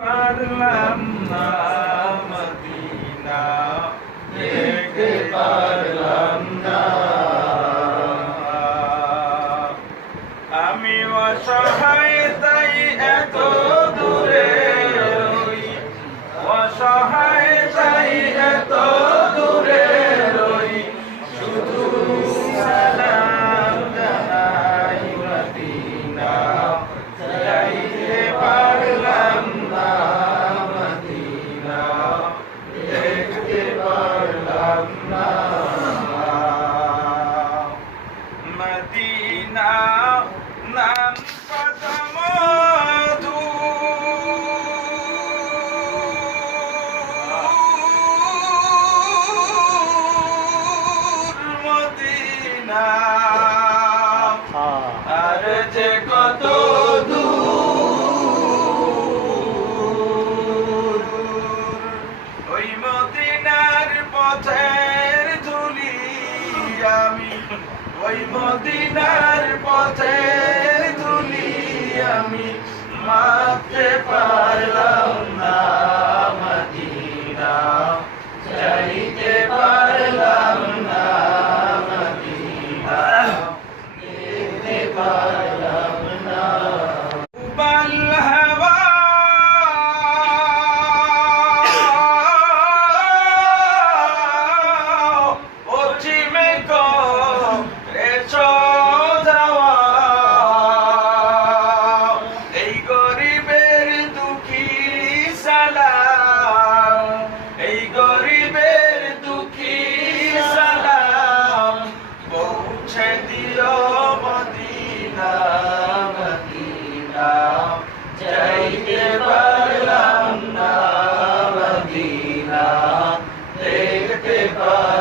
পারলাম না মদিনা দেখতে পারলাম না আমি অসহায় তাই এত দূরে রই অসহায় তাই এত দূরে রই শুধু সালাম জানাই মদিনা যাইতে পারলাম না মদিনা দেখতে পারলাম না মদিনা নাম কদম মদিনা আর যে কত দূর ওই মদিনার পথের ধুলি আমি ওই মদিনার পথের ধুলি আমি মাপতে পারলাম না মদিনা যাইতে পারলাম না মদিনা যেতে পারলাম না বাল হাওয়া এই গরিবের দুঃখী সালাম পৌঁছে দিও মদিনা মদিনা যাইতে পারলাম না মদিনা দেখতে পারলাম